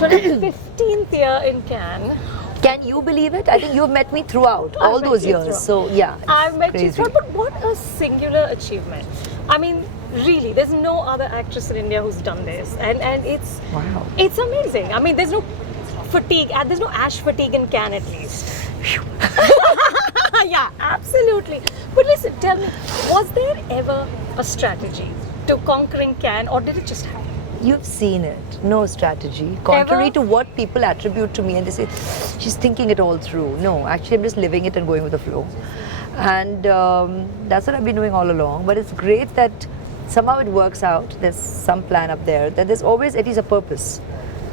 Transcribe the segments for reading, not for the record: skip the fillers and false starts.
Aishwarya, 15th year in Cannes. Can you believe it? I think you've met me throughout all those years. So yeah, I've met you crazy. throughout, but what a singular achievement. I mean, really, there's no other actress in India who's done this, and it's Wow. it's amazing. I mean, there's no fatigue, and there's no ash fatigue in Cannes at least. Yeah, absolutely. But listen, tell me, was there ever a strategy to conquering Cannes, or did it just happen? You've seen it. No strategy. Contrary Ever? to what people attribute to me, and they say, she's thinking it all through. No, actually, I'm just living it and going with the flow. And that's what I've been doing all along. But it's great that somehow it works out. There's some plan up there. That there's always at least a purpose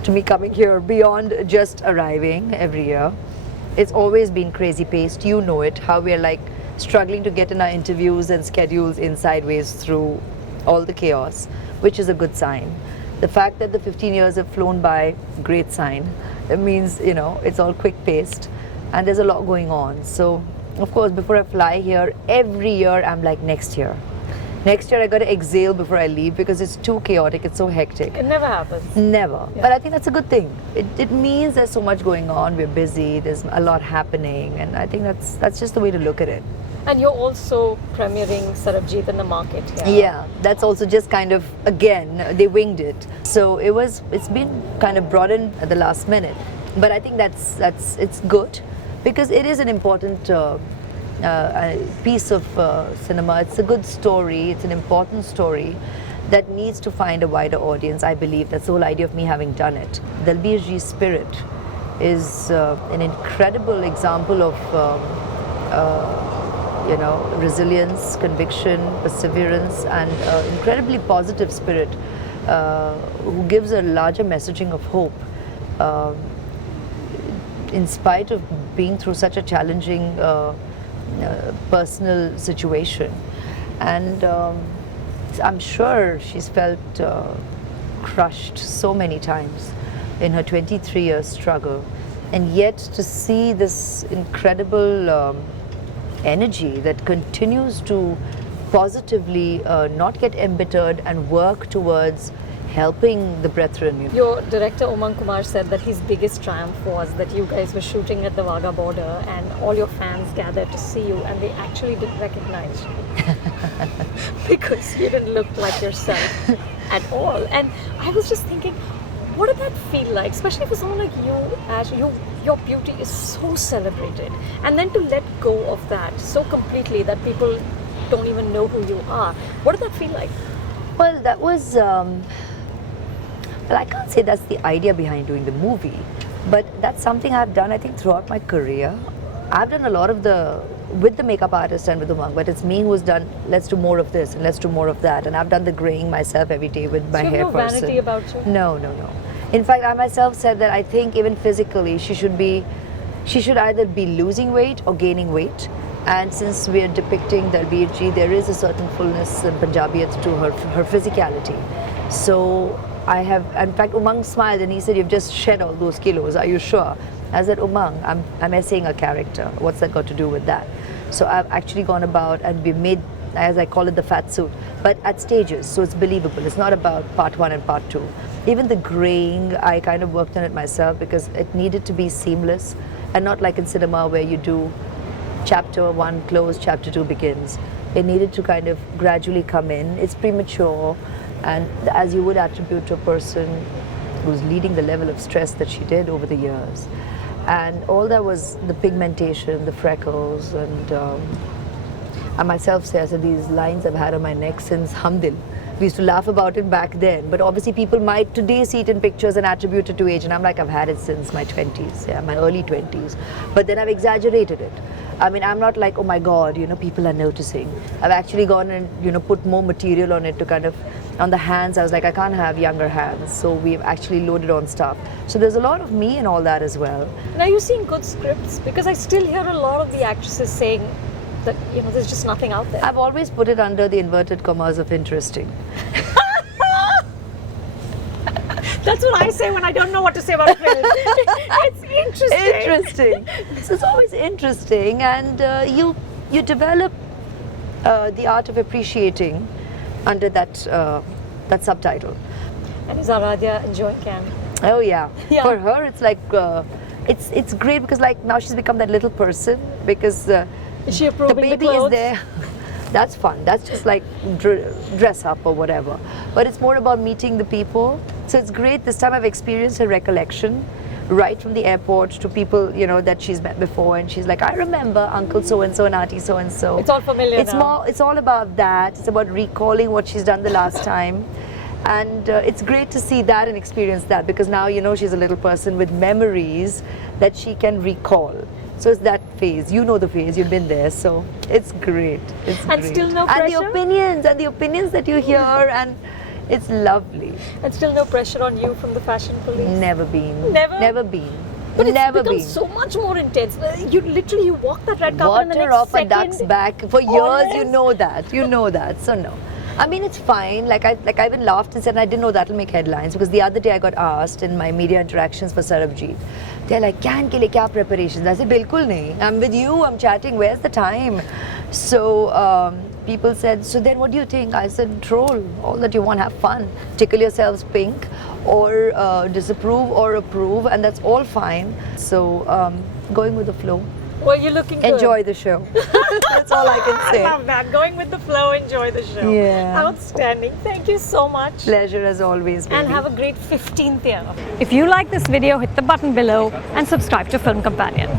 to me coming here beyond just arriving every year. It's always been crazy paced. You know it. How we're like struggling to get in our interviews and schedules in sideways through all the chaos, which is a good sign. The fact that the 15 years have flown by, great sign. It means, you know, it's all quick paced and there's a lot going on. So, of course, before I fly here, every year I'm like, next year. Next year I got to exhale before I leave because it's too chaotic, it's so hectic. It never happens. Never. Yeah. But I think that's a good thing. It means there's so much going on, we're busy, there's a lot happening, and I think that's just the way to look at it. And you're also premiering Sarabjit in the market here. Yeah, that's also just kind of, again, they winged it. So it's been kind of brought in at the last minute. But I think it's good because it is an important piece of cinema. It's a good story, it's an important story that needs to find a wider audience. I believe that's the whole idea of me having done it. Dalbir Ji's spirit is an incredible example of resilience, conviction, perseverance, and incredibly positive spirit who gives a larger messaging of hope in spite of being through such a challenging personal situation. And I'm sure she's felt crushed so many times in her 23-year struggle, and yet to see this incredible energy that continues to positively not get embittered and work towards helping the brethren. Your director Umang Kumar said that his biggest triumph was that you guys were shooting at the Wagah border and all your fans gathered to see you and they actually didn't recognize you because you didn't look like yourself at all. And I was just thinking, what did that feel like? Especially for someone like you, Ash, your beauty is so celebrated. And then to let go of that so completely that people don't even know who you are. What did that feel like? Well, that was, well, I can't say that's the idea behind doing the movie, but that's something I've done, I think, throughout my career. I've done a lot of with the makeup artist and with Umang, but it's me who's done, let's do more of this and let's do more of that. And I've done the graying myself every day with my hair no person. Vanity about you? No. In fact, I myself said that I think even physically she should either be losing weight or gaining weight. And since we are depicting Dalbir Ji, there is a certain fullness and Punjabiyat to her physicality. So I have, in fact, Umang smiled and he said, "You've just shed all those kilos. Are you sure?" I said, "Umang, I'm essaying a character. What's that got to do with that?" So I've actually gone about and we made, as I call it, the fat suit, but at stages, so it's believable. It's not about part 1 and part 2. Even the graying, I kind of worked on it myself because it needed to be seamless and not like in cinema where you do chapter 1 close, chapter 2 begins. It needed to kind of gradually come in. It's premature, and as you would attribute to a person who's leading the level of stress that she did over the years. And all that was the pigmentation, the freckles, and I myself say, I said, these lines I've had on my neck since Hamdil. We used to laugh about it back then, but obviously people might today see it in pictures and attribute it to age, and I'm like, I've had it since my 20s, my early 20s. But then I've exaggerated it. I mean, I'm not like, oh my God, people are noticing. I've actually gone and, put more material on it to kind of, on the hands, I was like, I can't have younger hands. So we've actually loaded on stuff. So there's a lot of me and all that as well. Now you're seeing good scripts because I still hear a lot of the actresses saying that, there's just nothing out there. I've always put it under the inverted commas of interesting. That's what I say when I don't know what to say about film. It's interesting. So it's always interesting, and you develop the art of appreciating under that subtitle. And is Aradhya enjoying Cannes? Oh yeah. Yeah. For her, it's like it's great because like now she's become that little person because Is she the approving baby the is clothes? there. That's fun. That's just like dress up or whatever. But it's more about meeting the people. So it's great. This time I've experienced her recollection right from the airport to people, you know, that she's met before, and she's like, I remember Uncle so and so and Auntie so and so. It's all familiar It's now. more. It's all about that. It's about recalling what she's done the last time. And it's great to see that and experience that because now you know she's a little person with memories that she can recall. So it's that phase. You know the phase. You've been there. So it's great. It's And great. still no And pressure? the opinions that you hear, and it's lovely. And still no pressure on you from the fashion police? Never been. Never? Never been. But it's Never become been. so much more intense. You walk that red carpet and the Water next off a second, duck's back for years. always. You know that. You know that. So no. I mean, it's fine. Like I even laughed and said, I didn't know that'll make headlines because the other day I got asked in my media interactions for Sarabjit. They're like, "Can ke liye kya preparations?" I said, "Bilkul nahi. I'm with you. I'm chatting. Where's the time?" So people said, "So then, what do you think?" I said, "Troll all that you want. Have fun. Tickle yourselves pink, or disapprove or approve, and that's all fine." So going with the flow. Well, you're looking good. Enjoy the show. That's all I can say. I love that. Going with the flow, enjoy the show. Yeah. Outstanding. Thank you so much. Pleasure as always, baby. And have a great 15th year. If you like this video, hit the button below and subscribe to Film Companion.